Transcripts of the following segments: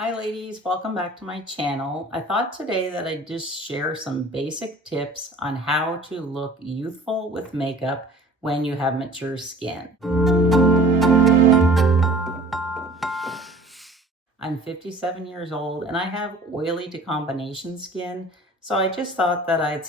Hi ladies, welcome back to my channel. I thought today that I'd just share some basic tips on how to look youthful with makeup when you have mature skin. I'm 57 years old and I have oily to combination skin. So I just thought that I'd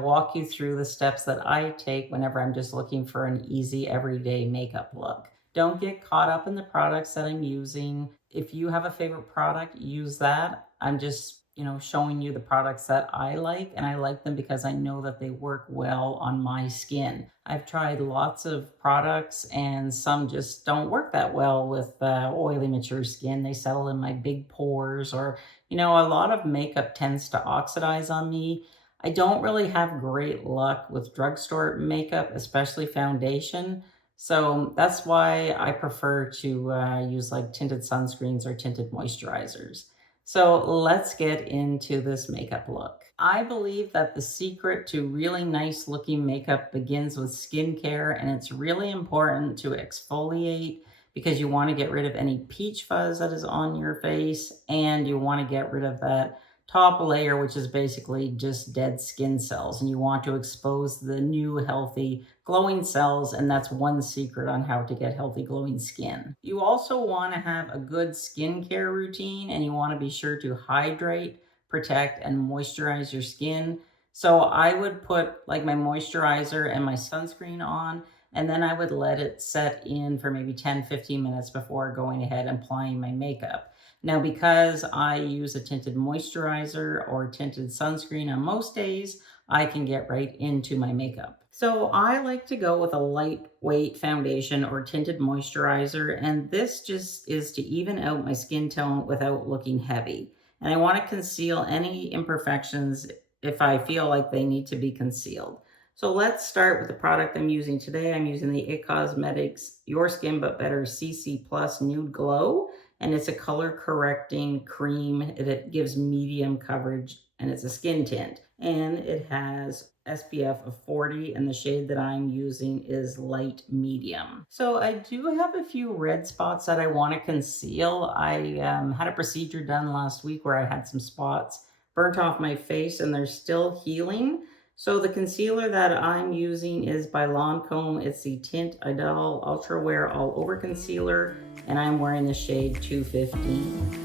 walk you through the steps that I take whenever I'm just looking for an easy everyday makeup look. Don't get caught up in the products that I'm using. If you have a favorite product, use that. I'm just, showing you the products that I like, and I like them because I know that they work well on my skin. I've tried lots of products and some just don't work that well with oily, mature skin. They settle in my big pores, or, a lot of makeup tends to oxidize on me. I don't really have great luck with drugstore makeup, especially foundation. So that's why I prefer to use like tinted sunscreens or tinted moisturizers. So let's get into this makeup look. I believe that the secret to really nice looking makeup begins with skincare, and it's really important to exfoliate because you want to get rid of any peach fuzz that is on your face, and you want to get rid of that top layer, which is basically just dead skin cells, and you want to expose the new healthy glowing cells, and that's one secret on how to get healthy glowing skin. You also want to have a good skincare routine, and you want to be sure to hydrate, protect, and moisturize your skin. So I would put like my moisturizer and my sunscreen on, and then I would let it set in for maybe 10-15 minutes before going ahead and applying my makeup. Now, because I use a tinted moisturizer or tinted sunscreen on most days, I can get right into my makeup. So I like to go with a lightweight foundation or tinted moisturizer, and this just is to even out my skin tone without looking heavy. And I want to conceal any imperfections if I feel like they need to be concealed. So let's start with the product I'm using today. I'm using the IT Cosmetics Your Skin But Better CC Plus Nude Glow, and it's a color correcting cream. It gives medium coverage, and it's a skin tint, and it has SPF of 40, and the shade that I'm using is light medium. So I do have a few red spots that I want to conceal. I had a procedure done last week where I had some spots burnt off my face and they're still healing. So the concealer that I'm using is by Lancome. It's the Tint Idol Ultra Wear All Over Concealer, and I'm wearing the shade 215.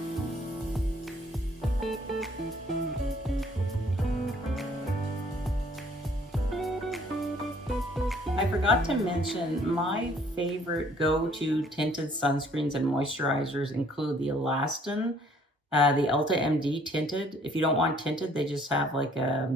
I forgot to mention my favorite go-to tinted sunscreens and moisturizers include the Elastin, the Ulta MD tinted. If you don't want tinted, they just have like a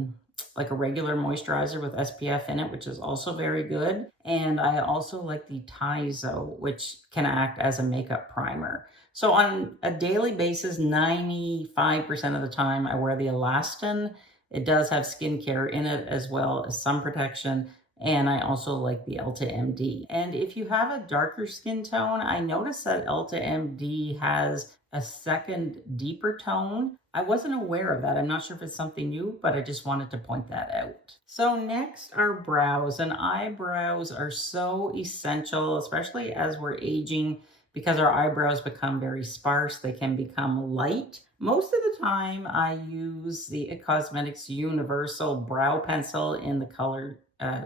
regular moisturizer with SPF in it, which is also very good. And I also like the Tizo, which can act as a makeup primer. So on a daily basis, 95% of the time, I wear the Elastin. It does have skincare in it as well as sun protection. And I also like the Ulta MD. And if you have a darker skin tone, I noticed that Ulta MD has a second deeper tone. I wasn't aware of that. I'm not sure if it's something new, but I just wanted to point that out. So next are brows, and eyebrows are so essential, especially as we're aging, because our eyebrows become very sparse. They can become light. Most of the time I use the IT Cosmetics Universal Brow Pencil in the color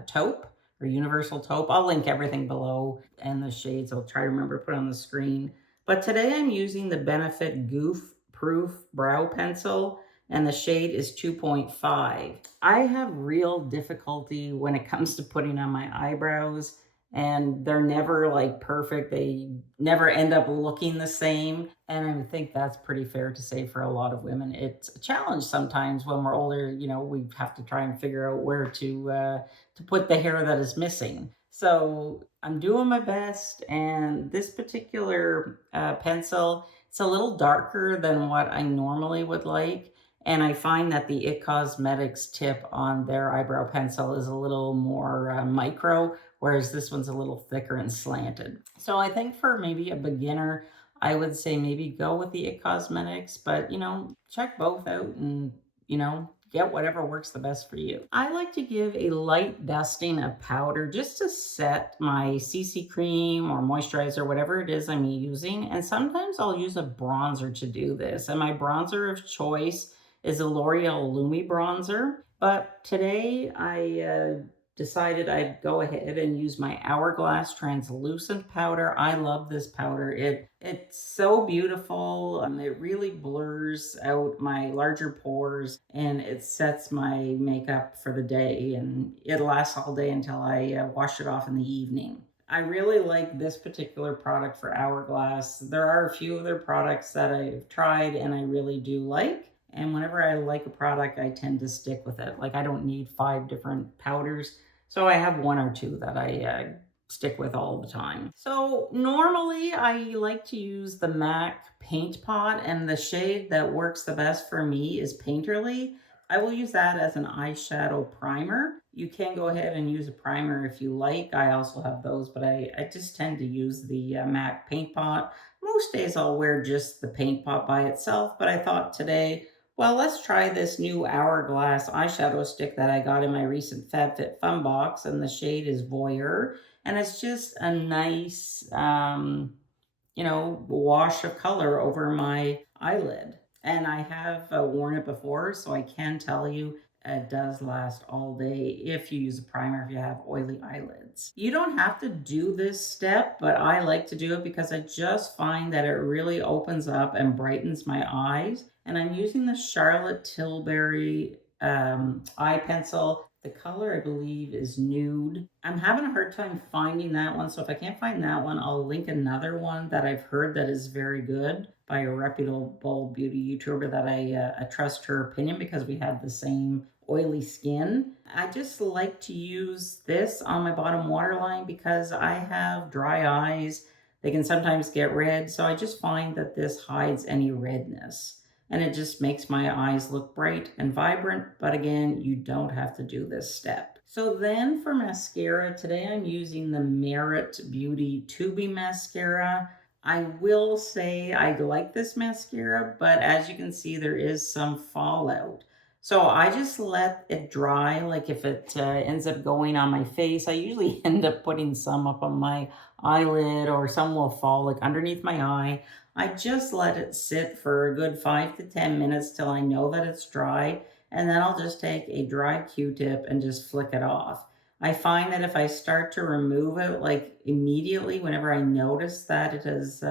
taupe or universal taupe. I'll link everything below and the shades. I'll try to remember to put on the screen. But today I'm using the Benefit Goof Proof Brow Pencil, and the shade is 2.5. I have real difficulty when it comes to putting on my eyebrows, and they're never like perfect. They never end up looking the same. And I think that's pretty fair to say for a lot of women. It's a challenge sometimes when we're older, we have to try and figure out where to put the hair that is missing. So I'm doing my best, and this particular pencil, it's a little darker than what I normally would like. And I find that the IT Cosmetics tip on their eyebrow pencil is a little more micro, whereas this one's a little thicker and slanted. So I think for maybe a beginner, I would say maybe go with the IT Cosmetics, but check both out and, get whatever works the best for you. I like to give a light dusting of powder just to set my CC cream or moisturizer, whatever it is I'm using. And sometimes I'll use a bronzer to do this. And my bronzer of choice is a L'Oreal Lumi bronzer. But today I decided I'd go ahead and use my Hourglass translucent powder. I love this powder. It's so beautiful. It really blurs out my larger pores and it sets my makeup for the day, and it lasts all day until I wash it off in the evening. I really like this particular product for Hourglass. There are a few other products that I've tried and I really do like. And whenever I like a product, I tend to stick with it. Like I don't need 5 different powders. So I have 1 or 2 that I stick with all the time. So normally I like to use the MAC Paint Pot, and the shade that works the best for me is Painterly. I will use that as an eyeshadow primer. You can go ahead and use a primer if you like. I also have those, but I just tend to use the MAC Paint Pot. Most days I'll wear just the Paint Pot by itself, but I thought today, well, let's try this new Hourglass eyeshadow stick that I got in my recent FabFitFun box, and the shade is Voyeur, and it's just a nice, wash of color over my eyelid. And I have worn it before, so I can tell you it does last all day if you use a primer if you have oily eyelids. You don't have to do this step, but I like to do it because I just find that it really opens up and brightens my eyes. And I'm using the Charlotte Tilbury eye pencil. The color, I believe, is nude. I'm having a hard time finding that one, so if I can't find that one, I'll link another one that I've heard that is very good by a reputable beauty YouTuber that I trust her opinion because we have the same oily skin. I just like to use this on my bottom waterline because I have dry eyes. They can sometimes get red, so I just find that this hides any redness. And it just makes my eyes look bright and vibrant. But again, you don't have to do this step. So then for mascara, today I'm using the Merit Beauty Tubing Mascara. I will say I like this mascara, but as you can see, there is some fallout. So I just let it dry. Like if it ends up going on my face, I usually end up putting some up on my eyelid, or some will fall like underneath my eye. I just let it sit for a good 5 to 10 minutes till I know that it's dry, and then I'll just take a dry Q-tip and just flick it off. I find that if I start to remove it, like immediately, whenever I notice that it has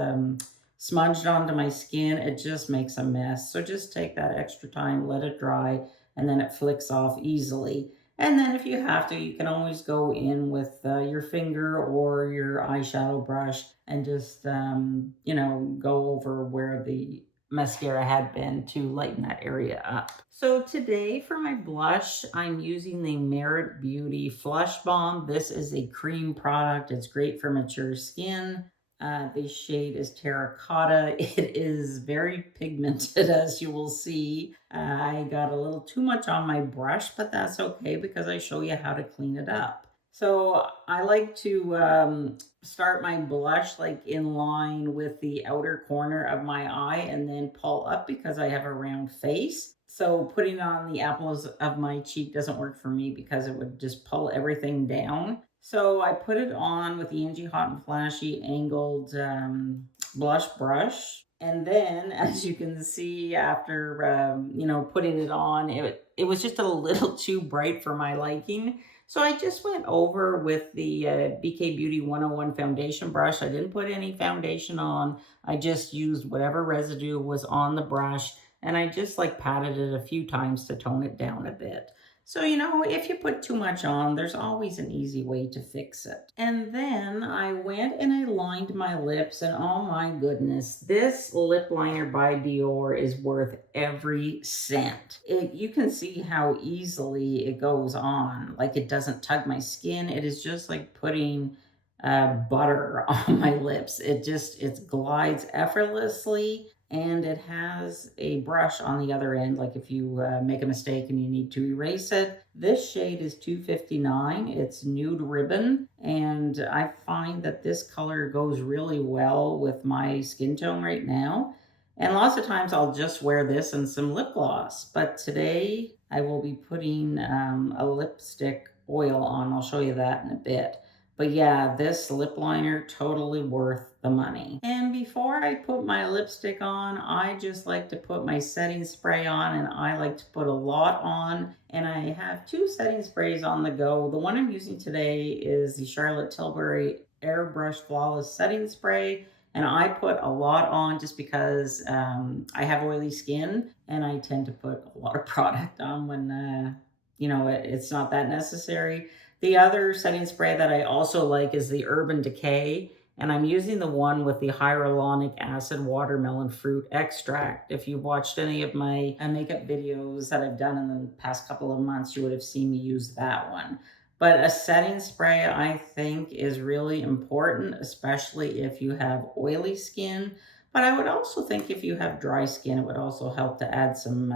smudged onto my skin, it just makes a mess. So just take that extra time, let it dry, and then it flicks off easily. And then if you have to, you can always go in with your finger or your eyeshadow brush and just, go over where the mascara had been to lighten that area up. So today for my blush, I'm using the Merit Beauty Flush Balm. This is a cream product. It's great for mature skin. The shade is Terracotta. It is very pigmented, as you will see. I got a little too much on my brush, but that's okay because I show you how to clean it up. So I like to start my blush like in line with the outer corner of my eye and then pull up because I have a round face. So putting it on the apples of my cheek doesn't work for me because it would just pull everything down. So I put it on with the Angie Hot and Flashy angled blush brush. And then, as you can see, after, putting it on, it was just a little too bright for my liking. So I just went over with the BK Beauty 101 foundation brush. I didn't put any foundation on. I just used whatever residue was on the brush, and I just like patted it a few times to tone it down a bit. So, if you put too much on, there's always an easy way to fix it. And then I went and I lined my lips, and oh my goodness, this lip liner by Dior is worth every cent. You can see how easily it goes on. Like it doesn't tug my skin. It is just like putting butter on my lips. It glides effortlessly. And it has a brush on the other end, like if you make a mistake and you need to erase it. This shade is 259. It's Nude Ribbon, and I find that this color goes really well with my skin tone right now. And lots of times I'll just wear this and some lip gloss. But today I will be putting a lipstick oil on. I'll show you that in a bit. But yeah, this lip liner, totally worth the money. And before I put my lipstick on, I just like to put my setting spray on, and I like to put a lot on. And I have two setting sprays on the go. The one I'm using today is the Charlotte Tilbury Airbrush Flawless Setting Spray. And I put a lot on just because I have oily skin and I tend to put a lot of product on when, it's not that necessary. The other setting spray that I also like is the Urban Decay, and I'm using the one with the hyaluronic acid watermelon fruit extract. If you've watched any of my makeup videos that I've done in the past couple of months, you would have seen me use that one. But a setting spray, I think, is really important, especially if you have oily skin. But I would also think if you have dry skin, it would also help to add some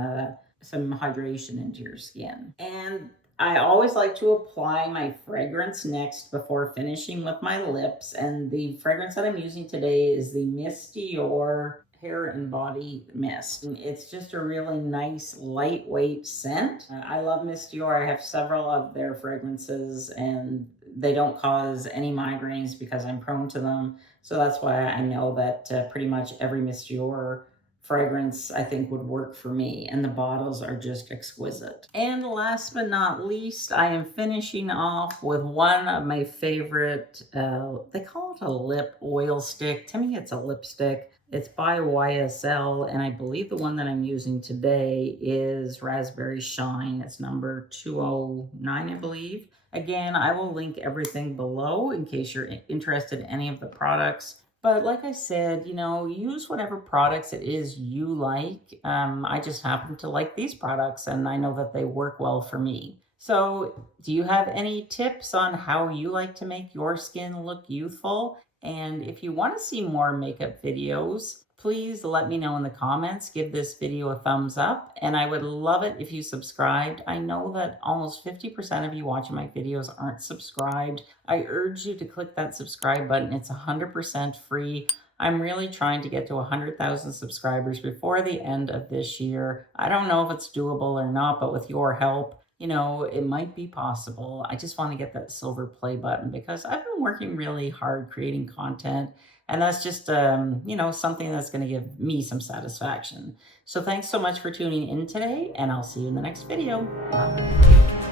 hydration into your skin. And I always like to apply my fragrance next before finishing with my lips. And the fragrance that I'm using today is the Miss Dior Hair and Body Mist. And it's just a really nice, lightweight scent. I love Miss Dior. I have several of their fragrances, and they don't cause any migraines because I'm prone to them. So that's why I know that pretty much every Miss Dior fragrance I think would work for me, and the bottles are just exquisite. And last but not least, I am finishing off with one of my favorite, they call it a lip oil stick. To me, it's a lipstick. It's by YSL, and I believe the one that I'm using today is Raspberry Shine. It's number 209, I believe. Again, I will link everything below in case you're interested in any of the products. But like I said, use whatever products it is you like. I just happen to like these products, and I know that they work well for me. So, do you have any tips on how you like to make your skin look youthful? And if you want to see more makeup videos, please let me know in the comments. Give this video a thumbs up, and I would love it if you subscribed. I know that almost 50% of you watching my videos aren't subscribed. I urge you to click that subscribe button. It's 100% free. I'm really trying to get to 100,000 subscribers before the end of this year. I don't know if it's doable or not, but with your help, it might be possible. I just want to get that silver play button because I've been working really hard creating content, and that's just, something that's going to give me some satisfaction. So thanks so much for tuning in today, and I'll see you in the next video. Bye.